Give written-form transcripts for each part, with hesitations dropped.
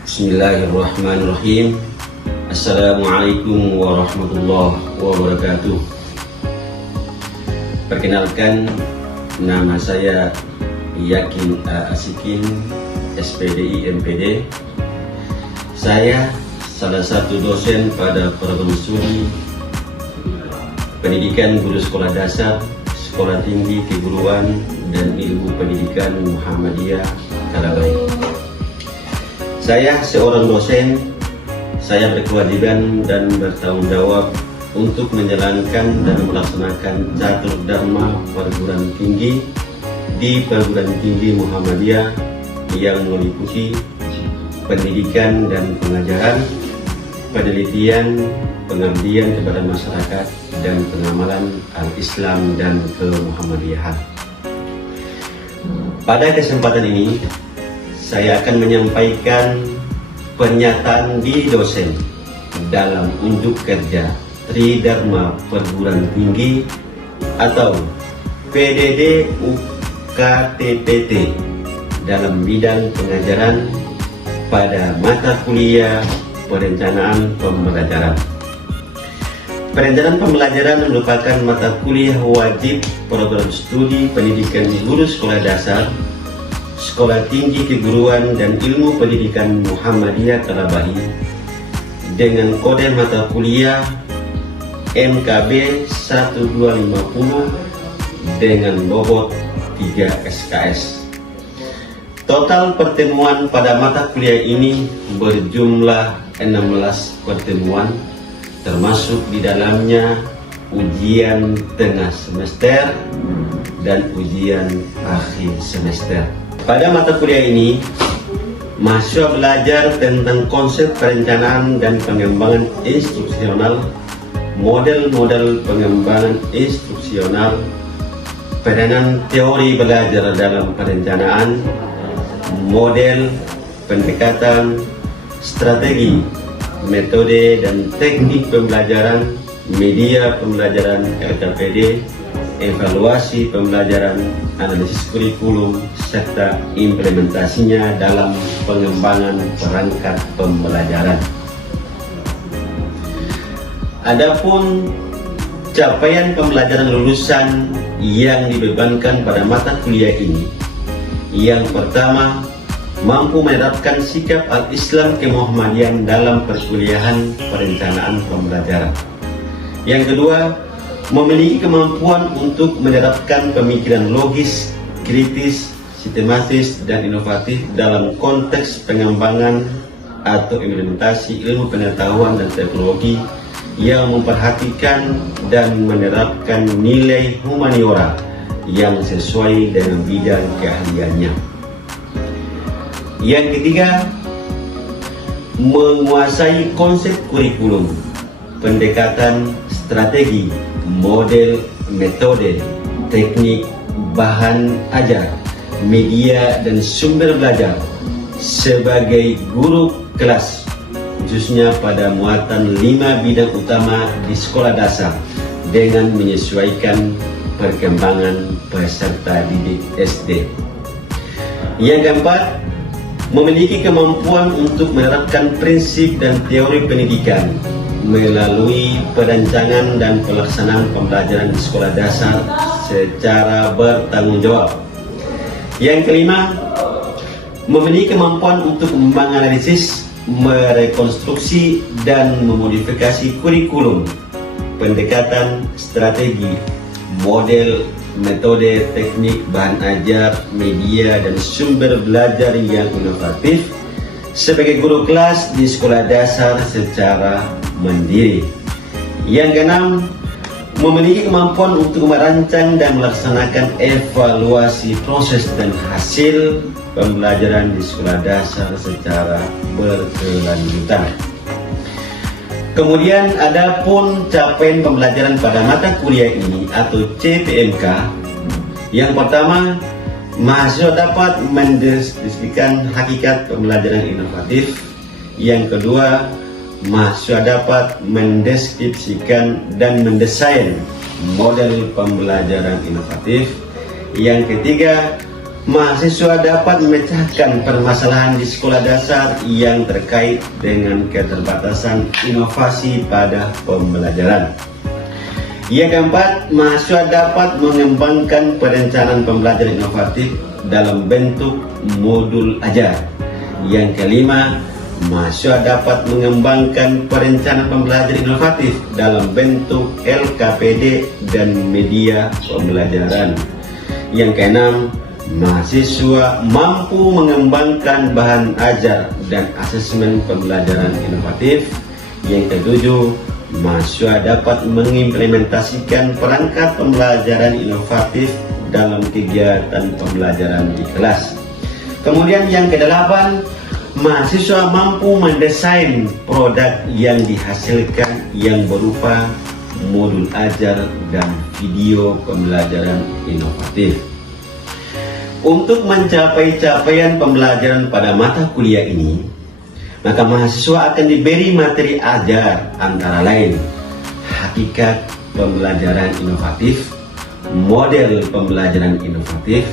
Bismillahirrahmanirrahim. Assalamualaikum warahmatullahi wabarakatuh. Perkenalkan, nama saya Yakin A. Asikin, SPDI MPD. Saya salah satu dosen pada program studi Pendidikan Guru Sekolah Dasar, Sekolah Tinggi Keguruan dan Ilmu Pendidikan Muhammadiyah Kalabai. Saya seorang dosen, saya berkewajiban dan bertanggung jawab untuk menjalankan dan melaksanakan catur dharma perguruan tinggi di perguruan tinggi Muhammadiyah yang meliputi pendidikan dan pengajaran, penelitian, pengabdian kepada masyarakat, dan pengamalan al-Islam dan ke-Muhammadiyahan. Pada kesempatan ini, saya akan menyampaikan pernyataan diri dosen dalam unjuk kerja Tridharma Perguruan Tinggi atau PDD UKTPT dalam bidang pengajaran pada mata kuliah perencanaan pembelajaran. Perencanaan pembelajaran merupakan mata kuliah wajib program studi pendidikan guru sekolah dasar, Sekolah Tinggi Keguruan dan Ilmu Pendidikan Muhammadiyah Kalabai dengan kode mata kuliah MKB 1250 dengan bobot 3 SKS. Total pertemuan pada mata kuliah ini berjumlah 16 pertemuan, termasuk di dalamnya ujian tengah semester dan ujian akhir semester. Pada mata kuliah ini, mahasiswa belajar tentang konsep perencanaan dan pengembangan instruksional, model-model pengembangan instruksional, peranan teori belajar dalam perencanaan, model, pendekatan, strategi, metode dan teknik pembelajaran, media pembelajaran LKPD, evaluasi pembelajaran, analisis kurikulum, serta implementasinya dalam pengembangan perangkat pembelajaran. Adapun capaian pembelajaran lulusan yang dibebankan pada mata kuliah ini, yang pertama, mampu menerapkan sikap al-Islam kemuhammadiyan dalam perkuliahan perencanaan pembelajaran. Yang kedua, memiliki kemampuan untuk menerapkan pemikiran logis, kritis, sistematis, dan inovatif dalam konteks pengembangan atau implementasi ilmu pengetahuan dan teknologi yang memperhatikan dan menerapkan nilai humaniora yang sesuai dengan bidang keahliannya. Yang ketiga, menguasai konsep kurikulum, pendekatan, strategi, model, metode, teknik, bahan ajar, media, dan sumber belajar sebagai guru kelas, khususnya pada muatan 5 bidang utama di sekolah dasar dengan menyesuaikan perkembangan peserta didik SD. Yang keempat, memiliki kemampuan untuk menerapkan prinsip dan teori pendidikan melalui perancangan dan pelaksanaan pembelajaran di sekolah dasar secara bertanggung jawab. Yang kelima, memiliki kemampuan untuk menganalisis, merekonstruksi, dan memodifikasi kurikulum, pendekatan, strategi, model, metode, teknik, bahan ajar, media, dan sumber belajar yang inovatif sebagai guru kelas di sekolah dasar secara mandiri. Yang keenam, memiliki kemampuan untuk merancang dan melaksanakan evaluasi proses dan hasil pembelajaran di sekolah dasar secara berkelanjutan. Kemudian ada pun capaian pembelajaran pada mata kuliah ini atau CPMK. Yang pertama, mahasiswa dapat mendeskripsikan hakikat pembelajaran inovatif. Yang kedua, mahasiswa dapat mendeskripsikan dan mendesain model pembelajaran inovatif. Yang ketiga, mahasiswa dapat memecahkan permasalahan di sekolah dasar yang terkait dengan keterbatasan inovasi pada pembelajaran. Yang keempat, mahasiswa dapat mengembangkan perencanaan pembelajaran inovatif dalam bentuk modul ajar. Yang kelima, mahasiswa dapat mengembangkan perencanaan pembelajaran inovatif dalam bentuk LKPD dan media pembelajaran. Yang keenam, mahasiswa mampu mengembangkan bahan ajar dan asesmen pembelajaran inovatif. Yang ketujuh, mahasiswa dapat mengimplementasikan perangkat pembelajaran inovatif dalam kegiatan pembelajaran di kelas. Kemudian yang kedelapan, mahasiswa mampu mendesain produk yang dihasilkan yang berupa modul ajar dan video pembelajaran inovatif. Untuk mencapai capaian pembelajaran pada mata kuliah ini, maka mahasiswa akan diberi materi ajar antara lain hakikat pembelajaran inovatif, model pembelajaran inovatif,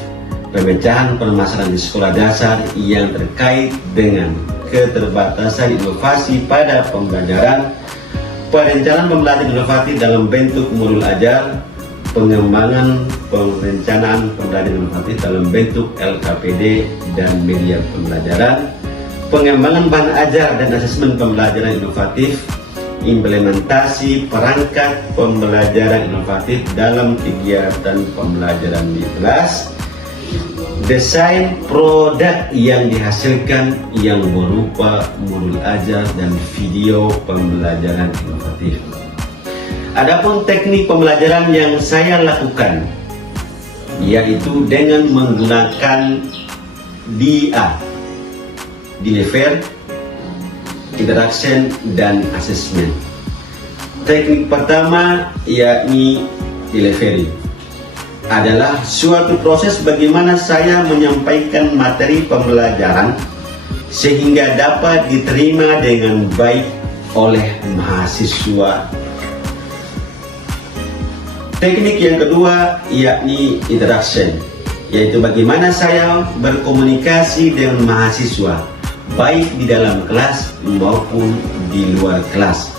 pemecahan permasalahan di sekolah dasar yang terkait dengan keterbatasan inovasi pada pembelajaran, perencanaan pembelajaran inovatif dalam bentuk modul ajar, pengembangan perencanaan pembelajaran inovatif dalam bentuk LKPD dan media pembelajaran, pengembangan bahan ajar dan asesmen pembelajaran inovatif, implementasi perangkat pembelajaran inovatif dalam kegiatan pembelajaran di kelas, desain produk yang dihasilkan yang berupa modul ajar dan video pembelajaran inovatif. Adapun teknik pembelajaran yang saya lakukan yaitu dengan menggunakan DIA, Deliver, Interaction, dan Assessment. Teknik pertama yakni delivery adalah suatu proses bagaimana saya menyampaikan materi pembelajaran sehingga dapat diterima dengan baik oleh mahasiswa. Teknik yang kedua yakni interaction, yaitu bagaimana saya berkomunikasi dengan mahasiswa baik di dalam kelas maupun di luar kelas.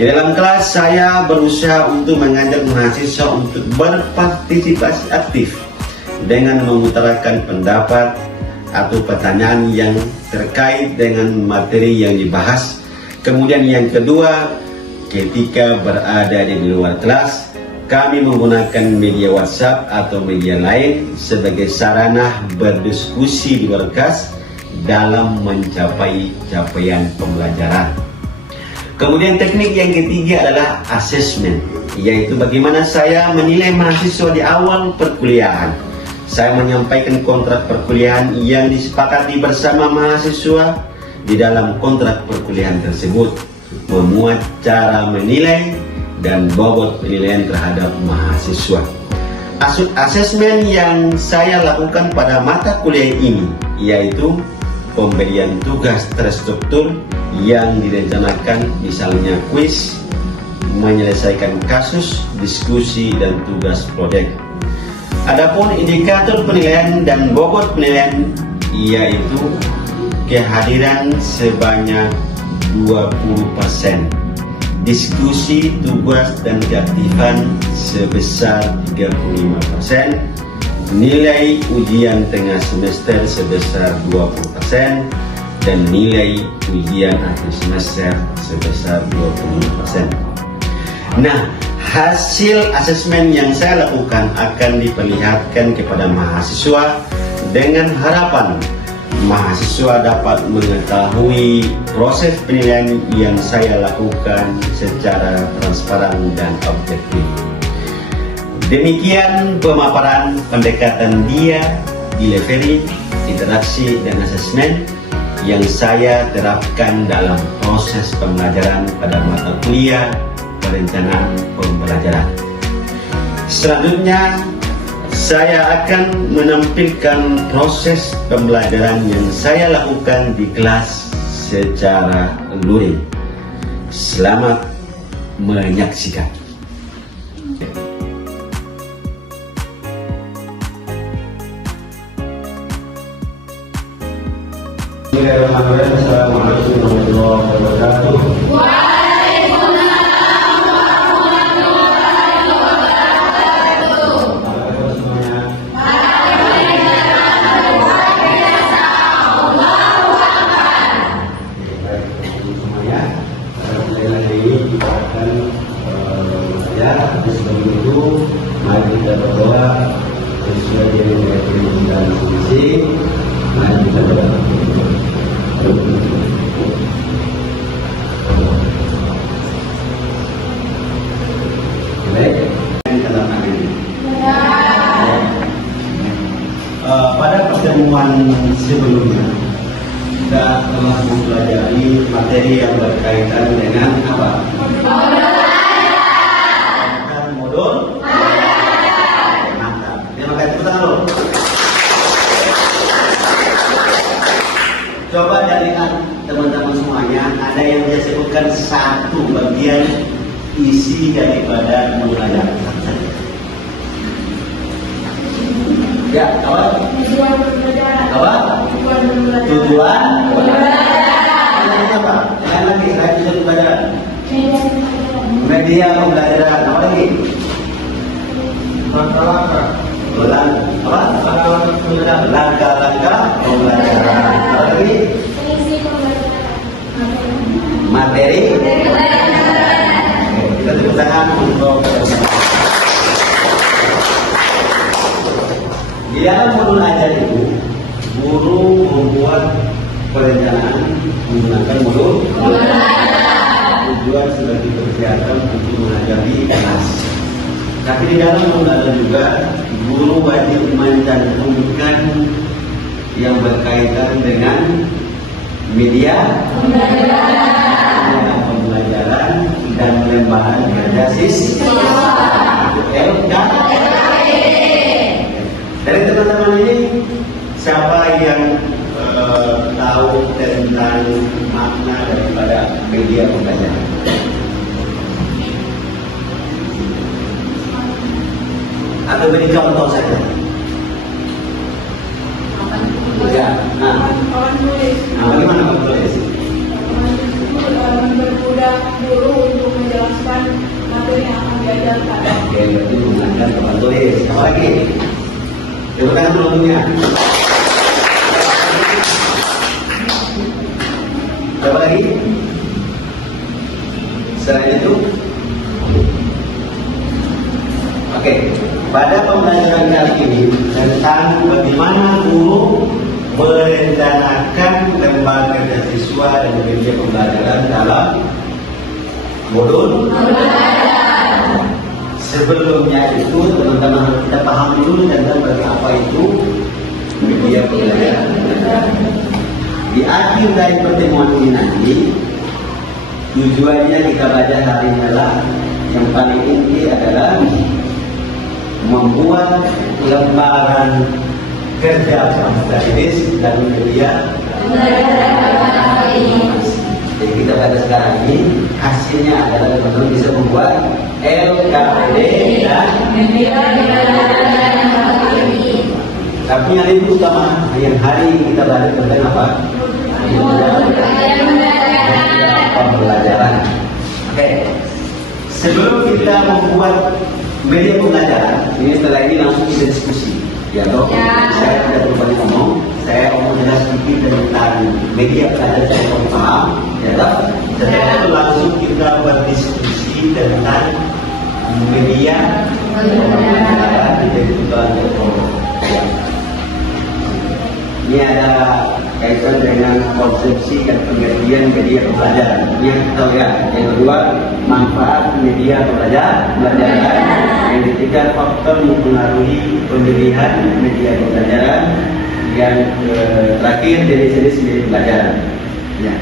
Di dalam kelas saya berusaha untuk mengajak mahasiswa untuk berpartisipasi aktif dengan mengutarakan pendapat atau pertanyaan yang terkait dengan materi yang dibahas. Kemudian yang kedua, ketika berada di luar kelas, kami menggunakan media WhatsApp atau media lain sebagai sarana berdiskusi di luar kelas dalam mencapai capaian pembelajaran. Kemudian teknik yang ketiga adalah assessment, yaitu bagaimana saya menilai mahasiswa di awal perkuliahan. Saya menyampaikan kontrak perkuliahan yang disepakati bersama mahasiswa. Di dalam kontrak perkuliahan tersebut memuat cara menilai dan bobot penilaian terhadap mahasiswa. Asesmen yang saya lakukan pada mata kuliah ini yaitu pemberian tugas terstruktur yang direncanakan, misalnya kuis, menyelesaikan kasus, diskusi, dan tugas proyek. Adapun indikator penilaian dan bobot penilaian yaitu kehadiran sebanyak 20%, diskusi, tugas, dan keaktifan sebesar 35%, nilai ujian tengah semester sebesar 20%, dan nilai ujian akhir semester sebesar 25%. Nah, hasil asesmen yang saya lakukan akan diperlihatkan kepada mahasiswa dengan harapan mahasiswa dapat mengetahui proses penilaian yang saya lakukan secara transparan dan objektif. Demikian pemaparan pendekatan DIA, delivery, interaksi, dan asesmen yang saya terapkan dalam proses pembelajaran pada mata kuliah perencanaan pembelajaran. Selanjutnya, saya akan menampilkan proses pembelajaran yang saya lakukan di kelas secara luring. Selamat menyaksikan. Bismillahirrahmanirrahim. Assalamualaikum warahmatullahi wabarakatuh. Sebelum itu, mari kita berdoa sesuai dengan ayat dan sisi. Mari kita berdoa. Baik, kita lakukan ini. Pada pertemuan sebelumnya kita telah mempelajari materi yang berkaitan dengan apa? Modul. Mantap. Terima kasih, tepuk tangan dulu. Coba lihat teman-teman semuanya, ada yang saya sebutkan satu bagian isi daripada modul ajar. Ya, apa? Apa? Tujuan. Apa? Lain lagi, saya bisa pelajaran. Media pembelajaran. Apa lagi? Langkah-langkah pembelajaran. Apa lagi? Materi. Kita tepuk tangan untuk di dalam modul ajar itu, guru membuat perencanaan menggunakan modul. Tujuan sebagai persiapan untuk mengajari kelas. Tapi di dalam modul juga guru wajib mencantumkan yang berkaitan dengan media pembelajaran dan lembaran kerja siswa. Dari teman-teman ini siapa yang tahu tentang makna daripada media pembelajaran? Atau beri contoh saja. Ya, bagaimana Pak tulis? Mempermudah guru untuk menjelaskan materi yang akan diajarkan. Oke, berarti menggunakan papan tulis. Apa lagi? Coba tangan penontonnya. Apa lagi? Selain itu, oke. Pada pembelajaran kali ini tentang bagaimana guru merencanakan lembaga kerja siswa dan media pembelajaran dalam modul. Sebelumnya itu teman-teman kita paham dulu tentang apa itu media pembelajaran. Di akhir dari pertemuan ini nanti tujuannya kita baca hari ini adalah yang paling inti adalah membuat lembaran kerja strategis dan media. Jadi kita pada sekarang ini hasilnya adalah teman-teman bisa membuat LKPD dan media. Tapi yang itu utama yang hari kita belajar tentang apa? Pembelajaran. Oke. Sebelum kita membuat media pembelajaran, ini setelah ini langsung kita diskusi. Ya toh? Saya tidak perlu banyak ngomong. Saya mau jelas sedikit tentang media pembelajaran saya mau paham. Ya toh? Setelah itu langsung kita berdiskusi tentang media pembelajaran menjadi tujuan ya. Ini ada kaitan dengan konsepsi dan pengertian media pembelajaran. Yang kita lihat, yang kedua, manfaat media pembelajaran. Yang ketiga, faktor mempengaruhi pemilihan media pembelajaran. Yang terakhir, jenis-jenis media pembelajaran. Ya.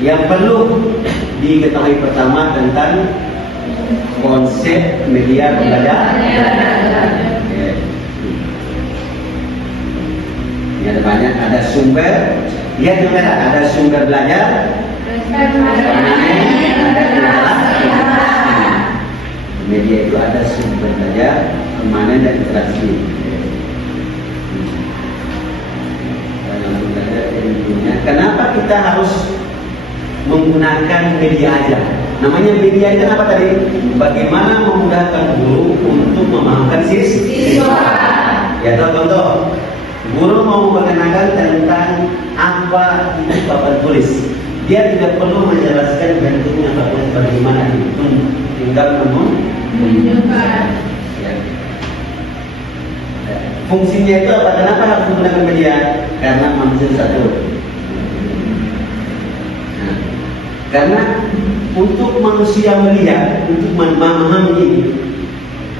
Yang perlu diketahui pertama tentang konsep media pembelajaran. Ini ada banyak, ada sumber. Lihat juga ada sumber belajar, ada kenalan. Media itu ada sumber belajar, permanen dan interaksi. Langsung saja tentunya. Kenapa kita harus menggunakan media aja? Namanya media aja apa tadi? Bagaimana memudahkan guru untuk memahamkan siswa. Ya contoh, guru mau mengenalkan tentang apa itu papan tulis. Dia tidak perlu menjelaskan bentuknya bagaimana itu, tinggal menunjukkan. Ya. Fungsinya itu apa? Kenapa harus menggunakan media? Karena manusia satu. Nah, karena untuk manusia melihat, untuk memahami ini,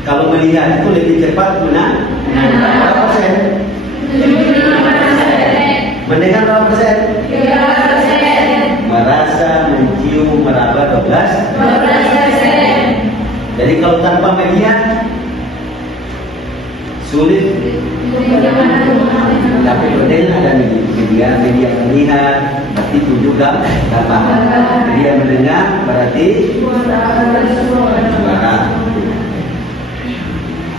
kalau melihat itu lebih cepat berapa persen? Mendengar berapa persen? Merasa, mencium, meraba 12%. Jadi kalau tanpa media sulit. Tapi penting ada media melihat, berarti itu juga tambah. Media mendengar berarti suara.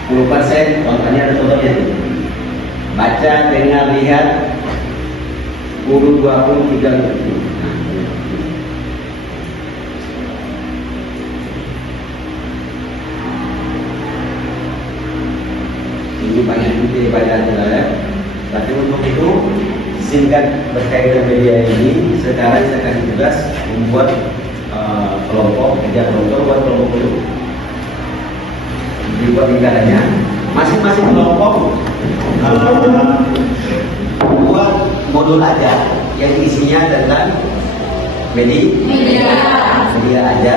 10%, contohnya ada contohnya. Baca, dengar, lihat 10, 20, 30. Ini banyak ibadah ya. Tapi untuk itu singkat berkaitan media ini, sekarang saya kasih tugas membuat kelompok, kerja kelompok, buat kelompok itu dibuat tingkatannya. Masing-masing kelompok buat modul aja yang isinya tentang media aja.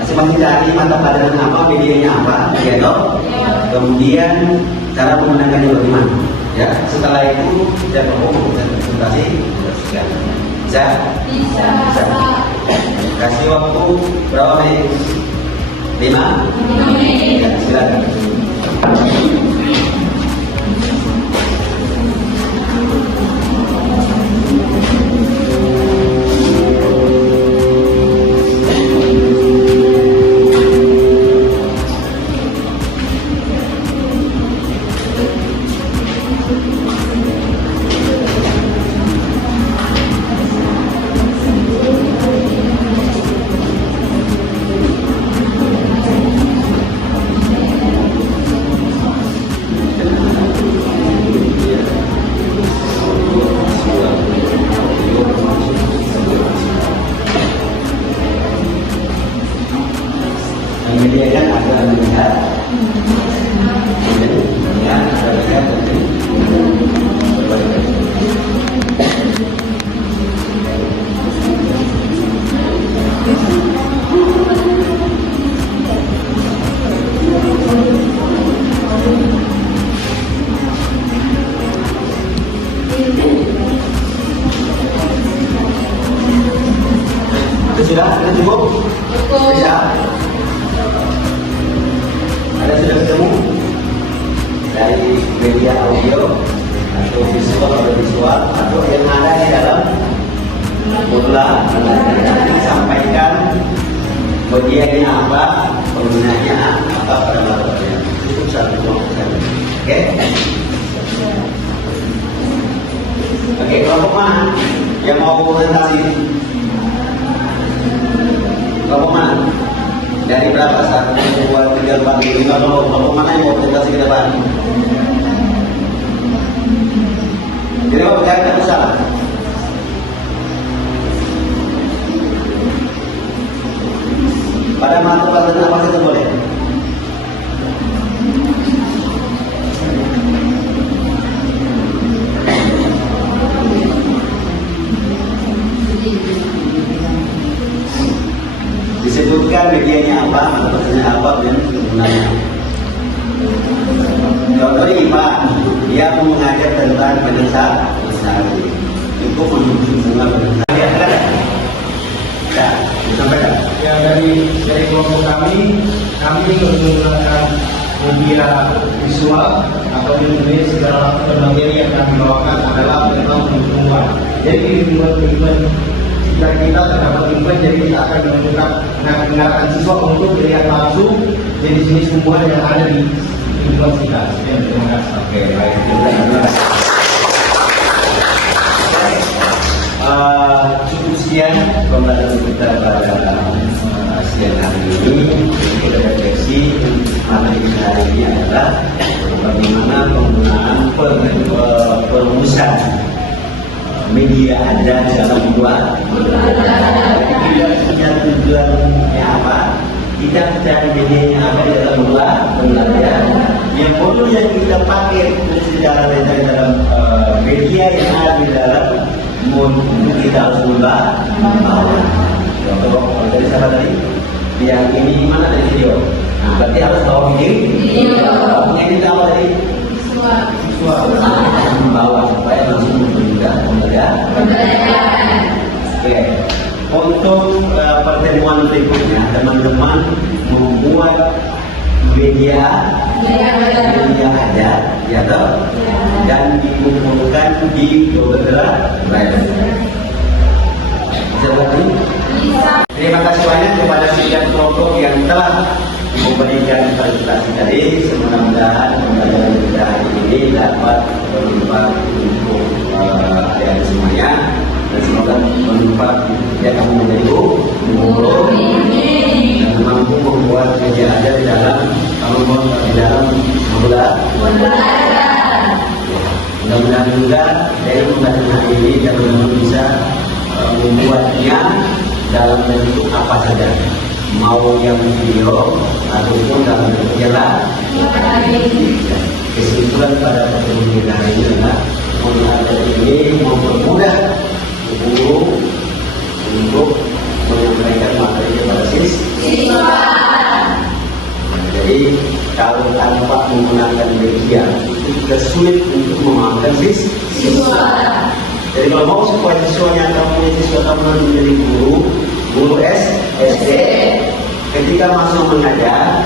Masing-masing cari mata pelajaran apa, medianya apa, ya toh. Kemudian cara menggunakannya bagaimana? Ya, setelah itu saya kelompok bisa konsultasi. Bisa. Kasih waktu berapa menit? 5 menit. Ya, silakan. Menyediakan aturan melihat, sudah cukup? Bisa? Ada sudah ketemu dari media audio atau visual atau yang ada di dalam modula disampaikan bagiannya apa, penggunanya apa pada materinya. Itu satu kelompok. Oke, kelompok mana yang mau presentasi? Kelompok mana? Dari berapa? 1, 2, 3, 4, 5 kelompok mana yang mau presentasi ke depan? Jadi apa berkaitan usaha? Pada mata pelajaran apa saja boleh? Disebutkan medianya apa, maksudnya apa, dan gunanya. Contoh di IPA, dia mengajar tentang penyelesaian itu menuju bunga penyelesaian. Ya, disampaikan. Ya, dari kelompok kami menggunakan media visual atau media segala macam materi yang kami bawakan adalah tentang pengetahuan. Jadi event kita terdapat event, jadi kita akan mendengarkan siswa untuk melihat langsung jenis-jenis tumbuhan yang ada di lingkungan kita. Terima kasih. Oke, baik. Cukup sekian pembelajaran kita pada siang hari ini. Kita refleksi materi kita hari ini adalah bagaimana penggunaan perumusan media ada dalam membuat. Tidak punya tujuannya apa, kita cari medianya apa di dalam membuat pembelajaran. Yang perlu yang kita pakai secara dalam media yang ada di dalam untuk kita harus membuat. Contoh dari siapa tadi? Yang ini mana dari video? Nah, berarti harus bawa video. Yang ini apa tadi? Membawa supaya langsung mempermudah pembelajaran. Oke. Untuk pertemuan berikutnya, teman-teman membuat media ada, ya toh, dan dikumpulkan di Google Drive. Bisa buat ini? Terima kasih banyak kepada setiap kelompok yang telah memberikan presentasi tadi. Mudah-mudahan pembelajaran kita hari ini dapat bermanfaat untuk adik-adik semuanya, dan semoga bermanfaat ya kamu menjadi guru dan mampu membuat media ada di dalam belajar. Mudah-mudahan juga dari pembelajaran hari ini teman-teman bisa membuatnya dalam bentuk apa saja, mau yang video ataupun dalam bentuk jalan. Kesimpulan pada pertemuan kita hari ini adalah pembelajaran ini mempermudah guru untuk menyampaikan materi kepada siswa. Jadi kalau tanpa menggunakan media itu juga sulit untuk memahamkan siswa. Jadi kalau mau supaya siswanya kamu menjadi guru SD, ketika masuk mengajar,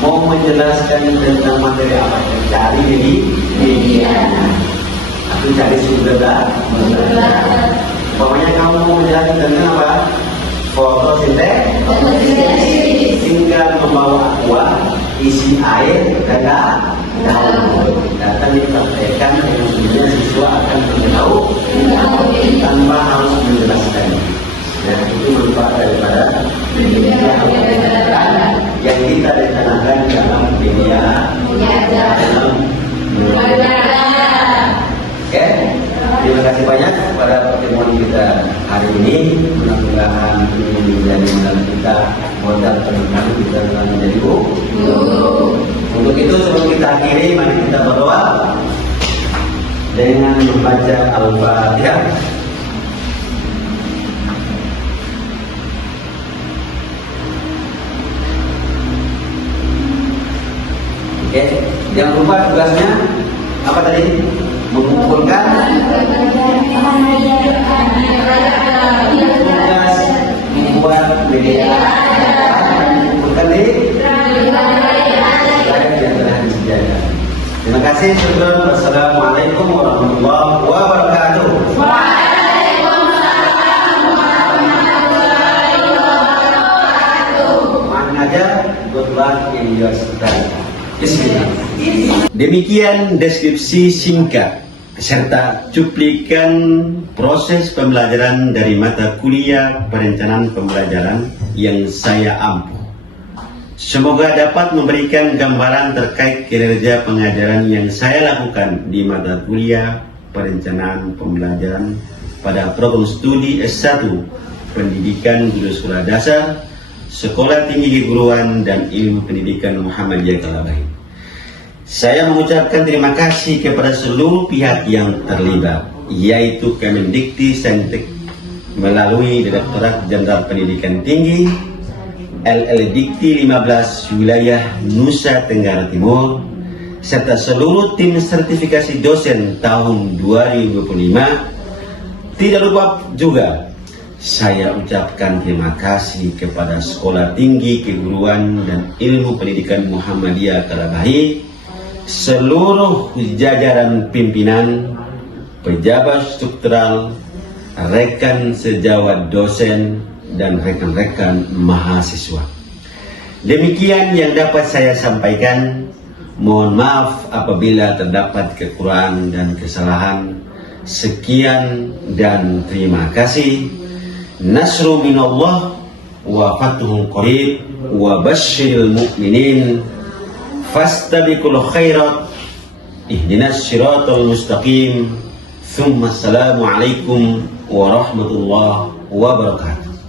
mau menjelaskan tentang materi apa yang cari di medianya, atau cari sumber belajar. Pokoknya kamu mau menjelaskan tentang apa? Fotosintesis, tinggal membawa aqua, isi air, dan daun. Data dipraktekkan dengan sebenarnya siswa akan tahu tanpa harus menjelaskan. Dan itu manfaat daripada media yang kita rencanakan dalam media dalam Oke, terima kasih banyak pada pertemuan kita hari ini. Mudah-mudahan ini menjadi modal kita, modal peningkatan kita dalam menjadi guru. Untuk itu sebelum kita akhiri, mari kita berdoa dengan membaca Al-Fatihah. Oke, jangan lupa tugasnya apa tadi? Mengumpulkan tugas membuat media, mengumpulkan di terima kasih. Wassalamualaikum warahmatullahi wabarakatuh. Mengajar, good luck in your study. Bismillah. Demikian deskripsi singkat serta cuplikan proses pembelajaran dari mata kuliah perencanaan pembelajaran yang saya ampuh. Semoga dapat memberikan gambaran terkait kinerja pengajaran yang saya lakukan di mata kuliah perencanaan pembelajaran pada program studi S1 Pendidikan Guru Sekolah Dasar, Sekolah Tinggi Keguruan dan Ilmu Pendidikan Muhammadiyah Kalabahi. Saya mengucapkan terima kasih kepada seluruh pihak yang terlibat, yaitu Kemendikti-Saintek melalui Direktorat Jenderal Pendidikan Tinggi, LL-Dikti 15 Wilayah Nusa Tenggara Timur, serta seluruh tim sertifikasi dosen tahun 2025. Tidak lupa juga saya ucapkan terima kasih kepada Sekolah Tinggi Keguruan dan Ilmu Pendidikan Muhammadiyah Kalabahi, seluruh jajaran pimpinan, pejabat struktural, rekan sejawat dosen, dan rekan-rekan mahasiswa. Demikian yang dapat saya sampaikan. Mohon maaf apabila terdapat kekurangan dan kesalahan. Sekian dan terima kasih. Nasru minallah wa fatuhun qarib wa basyiril mu'minin fastabiqul khairat ihdinas siratal mustaqim. Thumma assalamu alaikum warahmatullahi wabarakatuh.